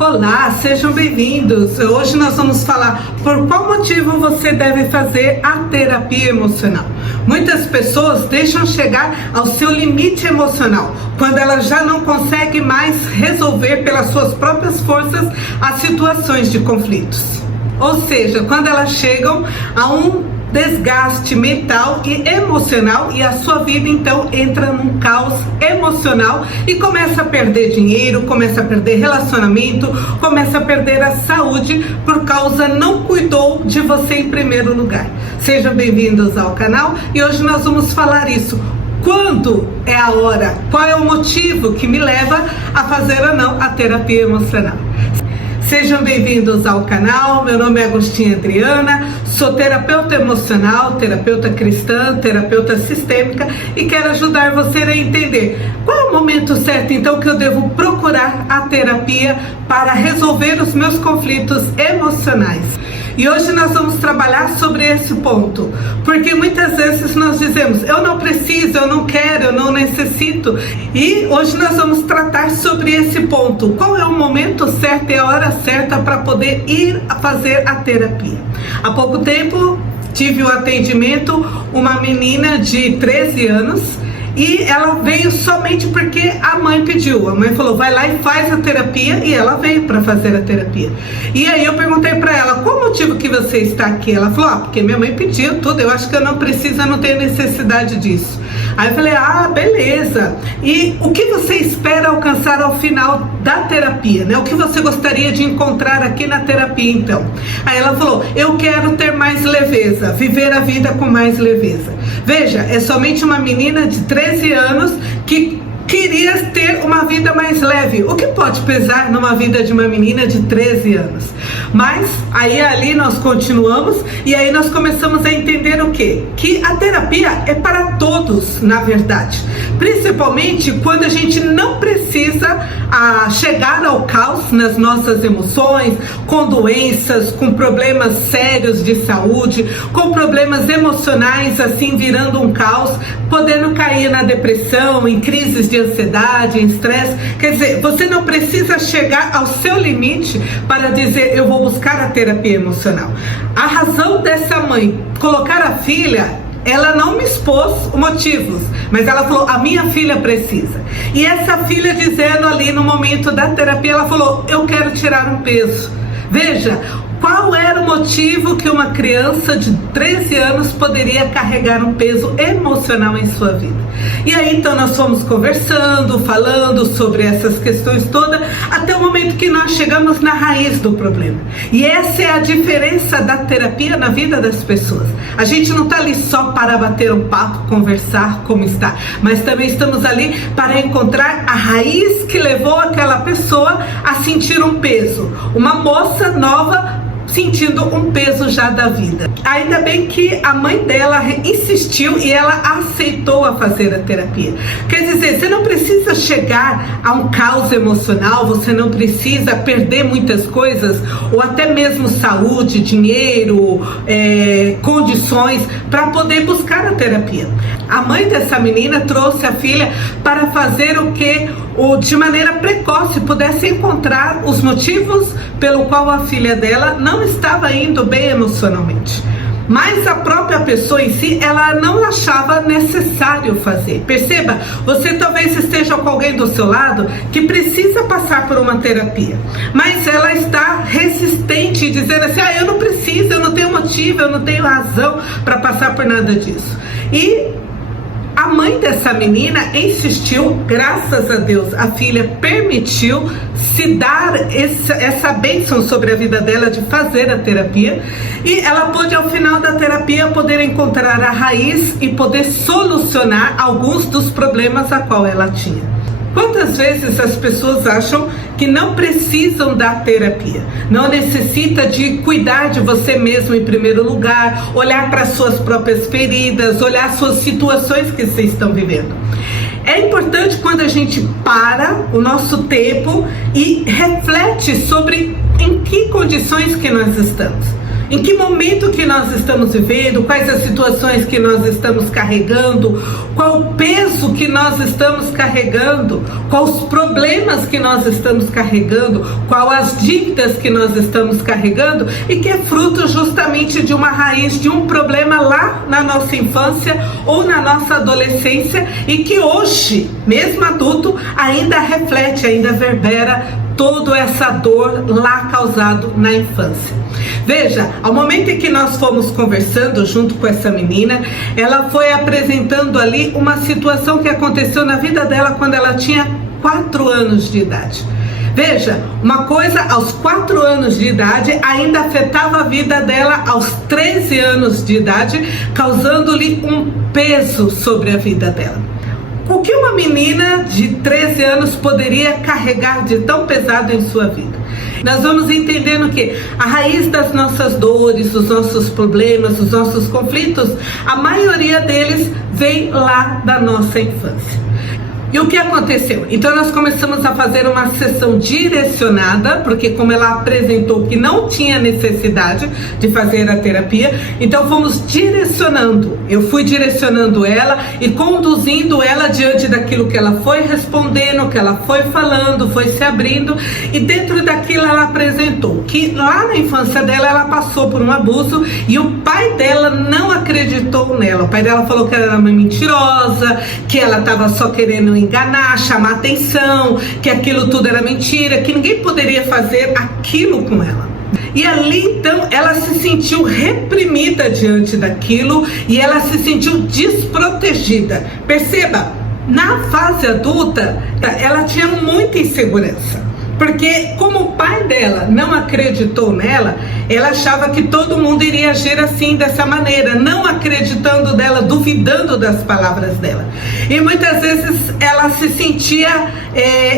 Olá, sejam bem-vindos. Hoje nós vamos falar por qual motivo você deve fazer a terapia emocional. Muitas pessoas deixam chegar ao seu limite emocional, quando elas já não conseguem mais resolver pelas suas próprias forças as situações de conflitos. Ou seja, quando elas chegam a um desgaste mental e emocional e a sua vida então entra num caos emocional e começa a perder dinheiro, começa a perder relacionamento, começa a perder a saúde por causa não cuidou de você em primeiro lugar. Sejam bem-vindos ao canal e hoje nós vamos falar isso. Quando é a hora? Qual é o motivo que me leva a fazer ou não a terapia emocional? Sejam bem-vindos ao canal, meu nome é Agostinha Adriana, sou terapeuta emocional, terapeuta cristã, terapeuta sistêmica e quero ajudar você a entender qual é o momento certo então que eu devo procurar a terapia para resolver os meus conflitos emocionais. E hoje nós vamos trabalhar sobre esse ponto, porque muitas vezes nós dizemos, eu não preciso, eu não quero, eu não necessito. E hoje nós vamos tratar sobre esse ponto. Qual é o momento certo e a hora certa para poder ir a fazer a terapia? Há pouco tempo tive o atendimento, uma menina de 13 anos, e ela veio somente porque a mãe pediu. A mãe falou, vai lá e faz a terapia, e ela veio para fazer a terapia. E aí eu perguntei para ela, qual o motivo que você está aqui? Ela falou, porque minha mãe pediu tudo, eu acho que eu não preciso, eu não tenho necessidade disso. Aí eu falei, beleza. E o que você espera alcançar ao final da terapia, né? O que você gostaria de encontrar aqui na terapia, então? Aí ela falou, eu quero ter mais leveza, viver a vida com mais leveza. Veja, é somente uma menina de 13 anos que queria ter uma vida mais leve. O que pode pesar numa vida de uma menina de 13 anos? Mas aí ali nós continuamos e aí nós começamos a entender o quê? Que a terapia é para todos, na verdade. Principalmente quando a gente não precisa chegar ao caos nas nossas emoções, com doenças, com problemas sérios de saúde, com problemas emocionais assim virando um caos, podendo cair na depressão, em crises de ansiedade, em estresse. Quer dizer, você não precisa chegar ao seu limite para dizer, eu vou buscar a terapia emocional. A razão dessa mãe colocar a filha, ela não me expôs motivos, mas ela falou, a minha filha precisa. E essa filha dizendo ali no momento da terapia, ela falou, eu quero tirar um peso. Veja, qual era o motivo que uma criança de 13 anos poderia carregar um peso emocional em sua vida? E aí então nós fomos conversando, falando sobre essas questões todas, até o momento que nós chegamos na raiz do problema. E essa é a diferença da terapia na vida das pessoas. A gente não está ali só para bater um papo, conversar como está, mas também estamos ali para encontrar a raiz que levou aquela pessoa a sentir um peso. Uma moça nova sentindo um peso já da vida. Ainda bem que a mãe dela insistiu e ela aceitou a fazer a terapia. Quer dizer, você não precisa chegar a um caos emocional, você não precisa perder muitas coisas, ou até mesmo saúde, dinheiro, condições, para poder buscar a terapia. A mãe dessa menina trouxe a filha para fazer o que de maneira precoce pudesse encontrar os motivos pelo qual a filha dela não estava indo bem emocionalmente. Mas a própria pessoa em si, ela não achava necessário fazer. Perceba, você talvez esteja com alguém do seu lado que precisa passar por uma terapia, mas ela está resistente, dizendo assim, eu não preciso, eu não tenho motivo, eu não tenho razão para passar por nada disso. E a mãe dessa menina insistiu, graças a Deus, a filha permitiu se dar essa bênção sobre a vida dela de fazer a terapia, e ela pôde ao final da terapia poder encontrar a raiz e poder solucionar alguns dos problemas a qual ela tinha. Quantas vezes as pessoas acham que não precisam da terapia, não necessita de cuidar de você mesmo em primeiro lugar, olhar para suas próprias feridas, olhar suas situações que vocês estão vivendo. É importante quando a gente para o nosso tempo e reflete sobre em que condições que nós estamos. Em que momento que nós estamos vivendo, quais as situações que nós estamos carregando, qual o peso que nós estamos carregando, quais os problemas que nós estamos carregando, quais as dívidas que nós estamos carregando, e que é fruto justamente de uma raiz, de um problema lá na nossa infância ou na nossa adolescência, e que hoje, mesmo adulto, ainda reflete, ainda verbera toda essa dor lá causado na infância. Veja, ao momento em que nós fomos conversando junto com essa menina, ela foi apresentando ali uma situação que aconteceu na vida dela quando ela tinha 4 anos de idade. Veja, uma coisa aos 4 anos de idade ainda afetava a vida dela aos 13 anos de idade, causando-lhe um peso sobre a vida dela. O que uma menina de 13 anos poderia carregar de tão pesado em sua vida? Nós vamos entendendo que a raiz das nossas dores, dos nossos problemas, dos nossos conflitos, a maioria deles vem lá da nossa infância. E o que aconteceu? Então nós começamos a fazer uma sessão direcionada, porque como ela apresentou que não tinha necessidade de fazer a terapia, então fomos direcionando. Eu fui direcionando ela e conduzindo ela diante daquilo que ela foi respondendo, que ela foi falando, foi se abrindo, e dentro daquilo ela apresentou que lá na infância dela ela passou por um abuso e o pai dela não acreditou nela. O pai dela falou que ela era uma mentirosa, que ela estava só querendo enganar, chamar atenção, que aquilo tudo era mentira, que ninguém poderia fazer aquilo com ela. E ali então ela se sentiu reprimida diante daquilo e ela se sentiu desprotegida. Perceba, na fase adulta ela tinha muita insegurança, porque como o pai dela não acreditou nela, ela achava que todo mundo iria agir assim, dessa maneira, não acreditando dela, duvidando das palavras dela. E muitas vezes ela se sentia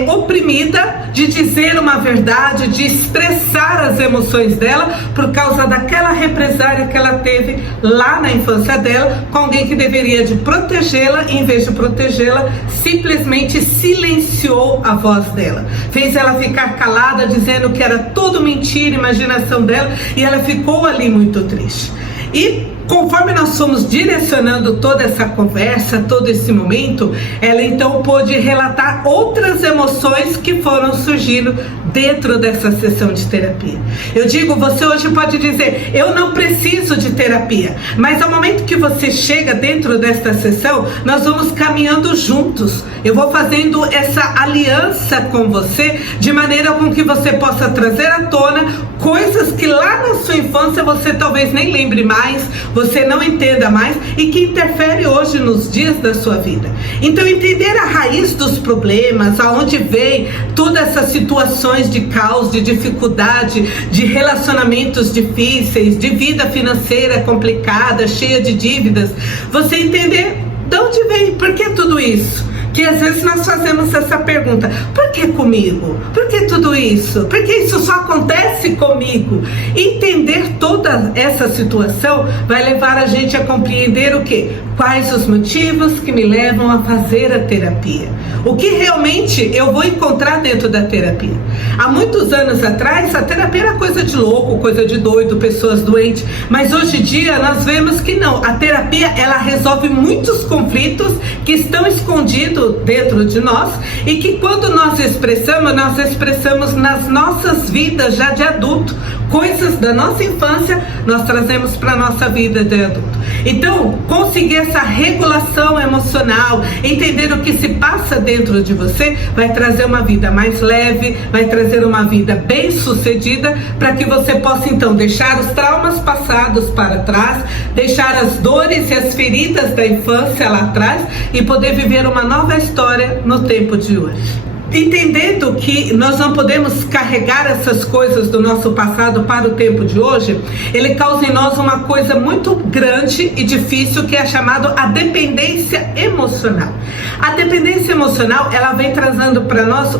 oprimida de dizer uma verdade, de expressar as emoções dela, por causa daquela represária que ela teve lá na infância dela, com alguém que deveria de protegê-la, e em vez de protegê-la, simplesmente silenciou a voz dela, fez ela ficar calada, dizendo que era tudo mentira, imaginação dela, e ela ficou ali muito triste. E conforme nós fomos direcionando toda essa conversa, todo esse momento, ela então pôde relatar outras emoções que foram surgindo dentro dessa sessão de terapia. Eu digo, você hoje pode dizer, eu não preciso de terapia, mas ao momento que você chega dentro desta sessão, nós vamos caminhando juntos. Eu vou fazendo essa aliança com você, de maneira com que você possa trazer à tona coisas que lá na sua infância você talvez nem lembre mais, você não entenda mais e que interfere hoje nos dias da sua vida. Então entender a raiz dos problemas, aonde vem todas essas situações de caos, de dificuldade, de relacionamentos difíceis, de vida financeira complicada, cheia de dívidas, você entender de onde vem, por que tudo isso? Que às vezes nós fazemos essa pergunta, por que comigo? Por que tudo isso? Por que isso só acontece comigo? Entender toda essa situação vai levar a gente a compreender o quê? Quais os motivos que me levam a fazer a terapia? O que realmente eu vou encontrar dentro da terapia? Há muitos anos atrás, a terapia era coisa de louco, coisa de doido, pessoas doentes, mas hoje em dia nós vemos que não. A terapia, ela resolve muitos conflitos que estão escondidos dentro de nós e que quando nós expressamos nas nossas vidas já de adulto, coisas da nossa infância nós trazemos para a nossa vida de adulto. Então, conseguir essa regulação emocional, entender o que se passa dentro de você, vai trazer uma vida mais leve, vai trazer uma vida bem sucedida, para que você possa então deixar os traumas passados para trás, deixar as dores e as feridas da infância lá atrás e poder viver uma nova história no tempo de hoje. Entendendo que nós não podemos carregar essas coisas do nosso passado para o tempo de hoje, ele causa em nós uma coisa muito grande e difícil, que é chamado a dependência emocional. A dependência emocional, ela vem trazendo para nós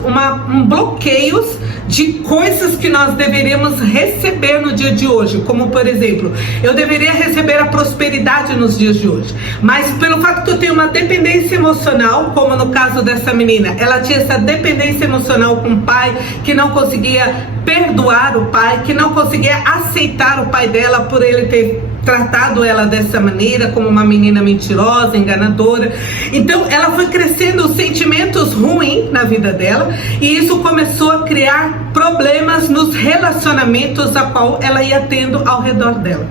bloqueios de coisas que nós deveríamos receber no dia de hoje, como por exemplo, eu deveria receber a prosperidade nos dias de hoje, mas pelo fato que eu tenho uma dependência emocional, como no caso dessa menina, ela tinha essa dependência dependência emocional com o pai, que não conseguia perdoar o pai, que não conseguia aceitar o pai dela por ele ter tratado ela dessa maneira, como uma menina mentirosa, enganadora. Então ela foi crescendo sentimentos ruins na vida dela, e isso começou a criar problemas nos relacionamentos a qual ela ia tendo ao redor dela.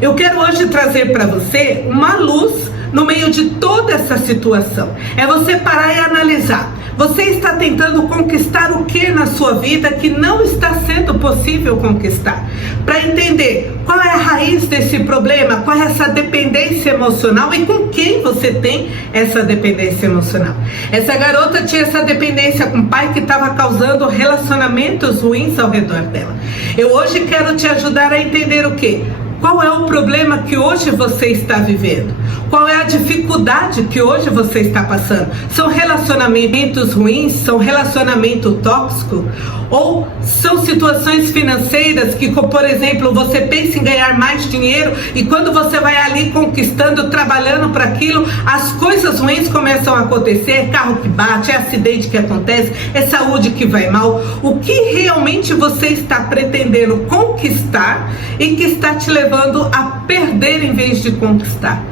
Eu quero hoje trazer para você uma luz no meio de toda essa situação. É você parar e analisar. Você está tentando conquistar o que na sua vida que não está sendo possível conquistar? Para entender qual é a raiz desse problema, qual é essa dependência emocional e com quem você tem essa dependência emocional. Essa garota tinha essa dependência com o pai que estava causando relacionamentos ruins ao redor dela. Eu hoje quero te ajudar a entender o quê? Qual é o problema que hoje você está vivendo? Qual é a dificuldade que hoje você está passando? São relacionamentos ruins? São relacionamento tóxico? Ou são situações financeiras que, por exemplo, você pensa em ganhar mais dinheiro e quando você vai ali conquistando, trabalhando para aquilo, as coisas ruins começam a acontecer, é carro que bate, é acidente que acontece, é saúde que vai mal. O que realmente você está pretendendo conquistar e que está te levando a perder em vez de conquistar?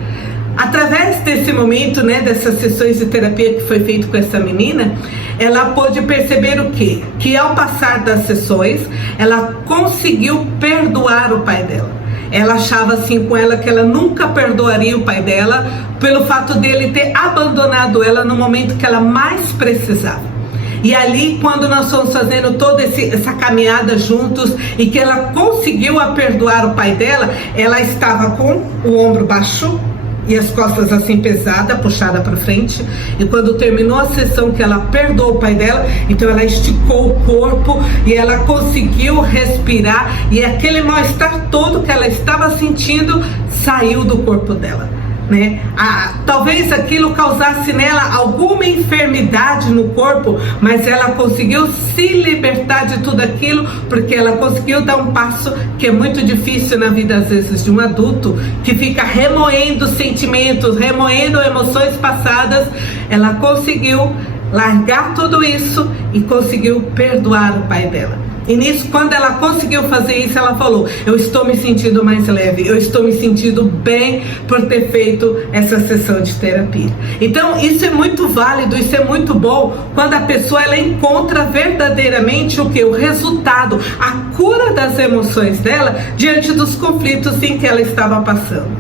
Através desse momento, dessas sessões de terapia que foi feito com essa menina, ela pôde perceber o quê? Que ao passar das sessões, ela conseguiu perdoar o pai dela. Ela achava assim com ela que ela nunca perdoaria o pai dela pelo fato dele ter abandonado ela no momento que ela mais precisava. E ali, quando nós fomos fazendo toda essa caminhada juntos e que ela conseguiu perdoar o pai dela, ela estava com o ombro baixo e as costas assim pesadas, puxada para frente. E quando terminou a sessão que ela perdoou o pai dela, então ela esticou o corpo e ela conseguiu respirar, e aquele mal-estar todo que ela estava sentindo saiu do corpo dela. Talvez aquilo causasse nela alguma enfermidade no corpo, mas ela conseguiu se libertar de tudo aquilo, porque ela conseguiu dar um passo que é muito difícil na vida às vezes de um adulto, que fica remoendo sentimentos, remoendo emoções passadas. Ela conseguiu largar tudo isso e conseguiu perdoar o pai dela. E nisso, quando ela conseguiu fazer isso, ela falou: eu estou me sentindo mais leve, eu estou me sentindo bem por ter feito essa sessão de terapia. Então isso é muito válido, isso é muito bom quando a pessoa ela encontra verdadeiramente o que? O resultado, a cura das emoções dela diante dos conflitos em que ela estava passando.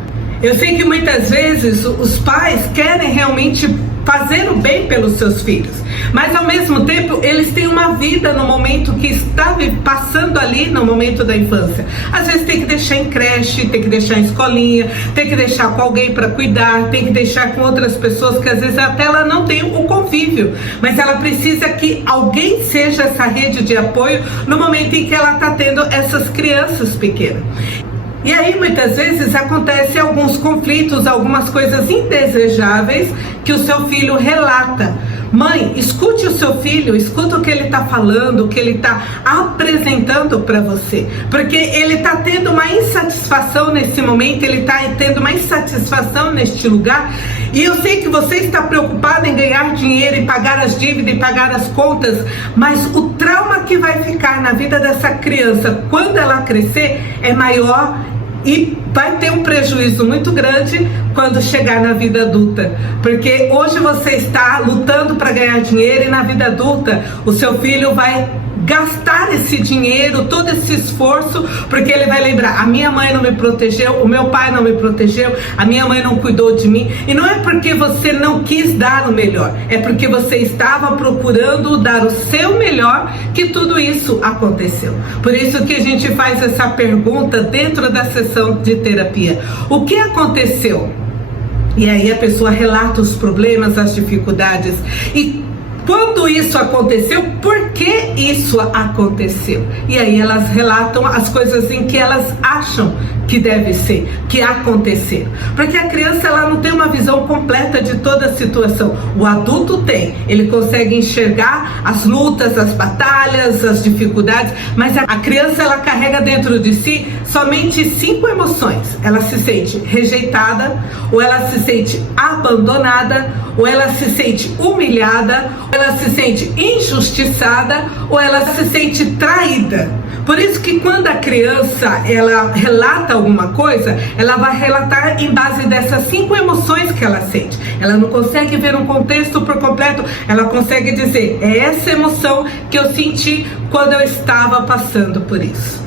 Eu sei que muitas vezes os pais querem realmente fazer o bem pelos seus filhos, mas ao mesmo tempo eles têm uma vida no momento que está passando ali no momento da infância. Às vezes tem que deixar em creche, tem que deixar em escolinha, tem que deixar com alguém para cuidar, tem que deixar com outras pessoas que às vezes até ela não tem o convívio, mas ela precisa que alguém seja essa rede de apoio no momento em que ela está tendo essas crianças pequenas. E aí muitas vezes acontecem alguns conflitos, algumas coisas indesejáveis que o seu filho relata. Mãe, escute o seu filho, escuta o que ele está falando, o que ele está apresentando para você, porque ele está tendo uma insatisfação nesse momento, ele está tendo uma insatisfação neste lugar, e eu sei que você está preocupado em ganhar dinheiro e pagar as dívidas e pagar as contas, mas o trauma que vai ficar na vida dessa criança quando ela crescer é maior e vai ter um prejuízo muito grande quando chegar na vida adulta, porque hoje você está lutando para ganhar dinheiro e na vida adulta o seu filho vai gastar esse dinheiro, todo esse esforço, porque ele vai lembrar: a minha mãe não me protegeu, o meu pai não me protegeu, a minha mãe não cuidou de mim. E não é porque você não quis dar o melhor, é porque você estava procurando dar o seu melhor que tudo isso aconteceu. Por isso que a gente faz essa pergunta dentro da sessão de terapia: o que aconteceu? E aí a pessoa relata os problemas, as dificuldades, e quando isso aconteceu, por que isso aconteceu? E aí elas relatam as coisas em que elas acham que deve ser, que acontecer. Porque a criança ela não tem uma visão completa de toda a situação. O adulto tem, ele consegue enxergar as lutas, as batalhas, as dificuldades, mas a criança ela carrega dentro de si somente 5 emoções. Ela se sente rejeitada, ou ela se sente abandonada, ou ela se sente humilhada, ou ela se sente injustiçada, ou ela se sente traída. Por isso que quando a criança ela relata alguma coisa, ela vai relatar em base dessas 5 emoções que ela sente. Ela não consegue ver um contexto por completo, ela consegue dizer, é essa emoção que eu senti quando eu estava passando por isso.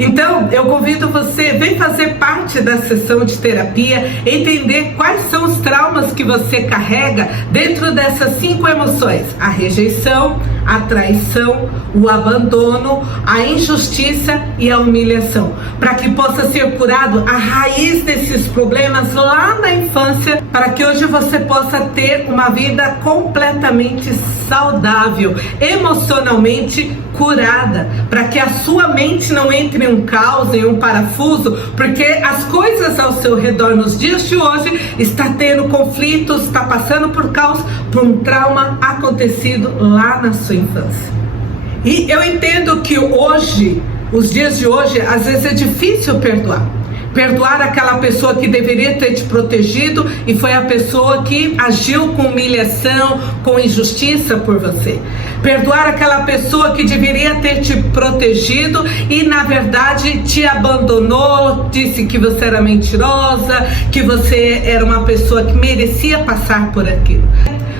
Então, eu convido você, vem fazer parte da sessão de terapia, entender quais são os traumas que você carrega dentro dessas 5 emoções: a rejeição, a traição, o abandono, a injustiça e a humilhação, para que possa ser curado a raiz desses problemas lá na infância, para que hoje você possa ter uma vida completamente saudável, emocionalmente curada, para que a sua mente não entre em um caos, em um parafuso, porque as coisas ao seu redor nos dias de hoje está tendo conflitos, está passando por caos, por um trauma acontecido lá na sua infância. E eu entendo que hoje, os dias de hoje, às vezes é difícil perdoar. Perdoar aquela pessoa que deveria ter te protegido e foi a pessoa que agiu com humilhação, com injustiça por você. Perdoar aquela pessoa que deveria ter te protegido e na verdade te abandonou, disse que você era mentirosa, que você era uma pessoa que merecia passar por aquilo.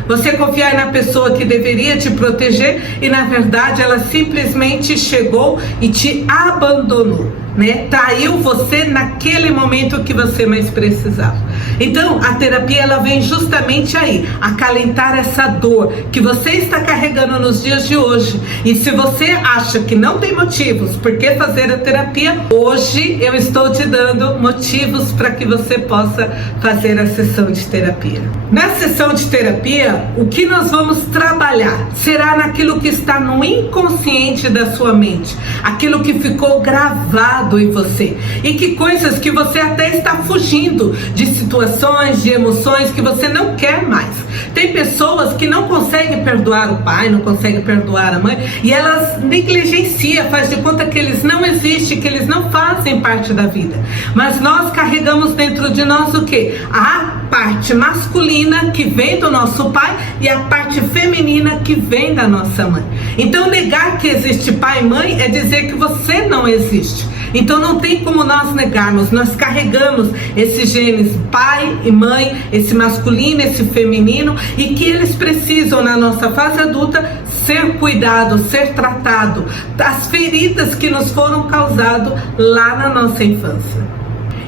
Você confiar na pessoa que deveria te proteger e na verdade ela simplesmente chegou e te abandonou, né? Traiu você naquele momento que você mais precisava. Então a terapia ela vem justamente aí, acalentar essa dor que você está carregando nos dias de hoje. E se você acha que não tem motivos por que fazer a terapia, hoje eu estou te dando motivos para que você possa fazer a sessão de terapia. Na sessão de terapia, o que nós vamos trabalhar será naquilo que está no inconsciente da sua mente, aquilo que ficou gravado em você e que coisas que você até está fugindo, de situações, de emoções que você não quer mais. Tem pessoas que não conseguem perdoar o pai, não conseguem perdoar a mãe e elas negligenciam, faz de conta que eles não existem, que eles não fazem parte da vida. Mas nós carregamos dentro de nós o quê? A parte masculina que vem do nosso pai e a parte feminina que vem da nossa mãe. Então negar que existe pai e mãe é dizer que você não existe. Então não tem como nós negarmos, nós carregamos esses genes pai e mãe, esse masculino, esse feminino, e que eles precisam na nossa fase adulta ser cuidado, ser tratado, as feridas que nos foram causadas lá na nossa infância.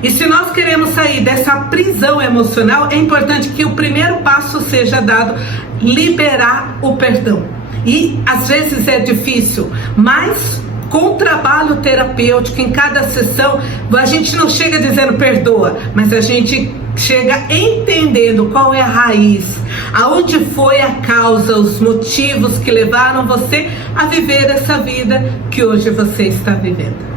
E se nós queremos sair dessa prisão emocional, é importante que o primeiro passo seja dado, liberar o perdão. E às vezes é difícil, mas com o trabalho terapêutico, em cada sessão, a gente não chega dizendo perdoa, mas a gente chega entendendo qual é a raiz, aonde foi a causa, os motivos que levaram você a viver essa vida que hoje você está vivendo.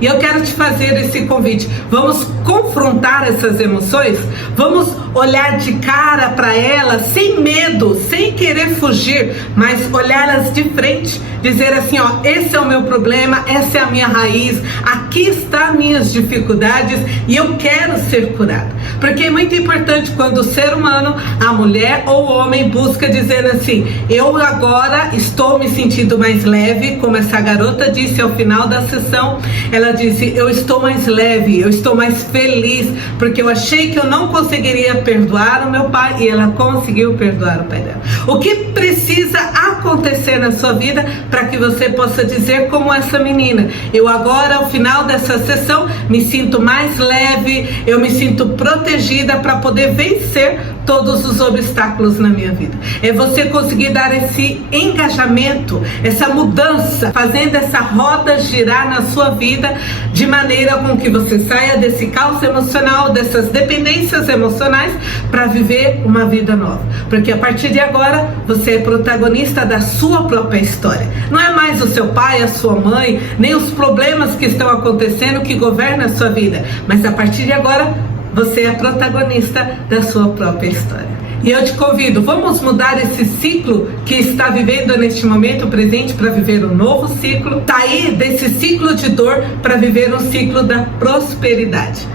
E eu quero te fazer esse convite. Vamos confrontar essas emoções? Vamos olhar de cara para elas, sem medo, sem querer fugir, mas olhá-las de frente, dizer assim, ó, esse é o meu problema, essa é a minha raiz, aqui estão minhas dificuldades e eu quero ser curado. Porque é muito importante quando o ser humano, a mulher ou o homem, busca dizer assim, eu agora estou me sentindo mais leve, como essa garota disse ao final da sessão. Ela disse, eu estou mais leve, eu estou mais feliz, porque eu achei que eu não conseguiria perdoar o meu pai e ela conseguiu perdoar o pai dela. O que precisa acontecer na sua vida para que você possa dizer como essa menina, eu agora ao final dessa sessão me sinto mais leve, eu me sinto protegida para poder vencer todos os obstáculos na minha vida. É você conseguir dar esse engajamento, essa mudança, fazendo essa roda girar na sua vida, de maneira com que você saia desse caos emocional, dessas dependências emocionais, para viver uma vida nova. Porque a partir de agora, você é protagonista da sua própria história. Não é mais o seu pai, a sua mãe, nem os problemas que estão acontecendo que governam a sua vida. Mas a partir de agora, você é a protagonista da sua própria história. E eu te convido, vamos mudar esse ciclo que está vivendo neste momento presente para viver um novo ciclo, sair desse ciclo de dor para viver um ciclo da prosperidade.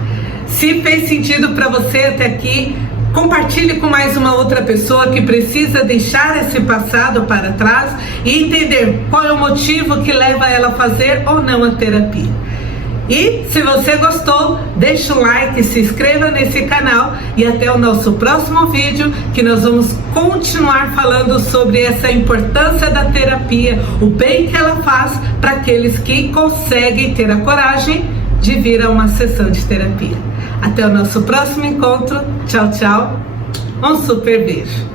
Se fez sentido para você até aqui, compartilhe com mais uma outra pessoa que precisa deixar esse passado para trás e entender qual é o motivo que leva ela a fazer ou não a terapia. E se você gostou, deixa um like, se inscreva nesse canal e até o nosso próximo vídeo, que nós vamos continuar falando sobre essa importância da terapia, o bem que ela faz para aqueles que conseguem ter a coragem de vir a uma sessão de terapia. Até o nosso próximo encontro. Tchau, tchau. Um super beijo.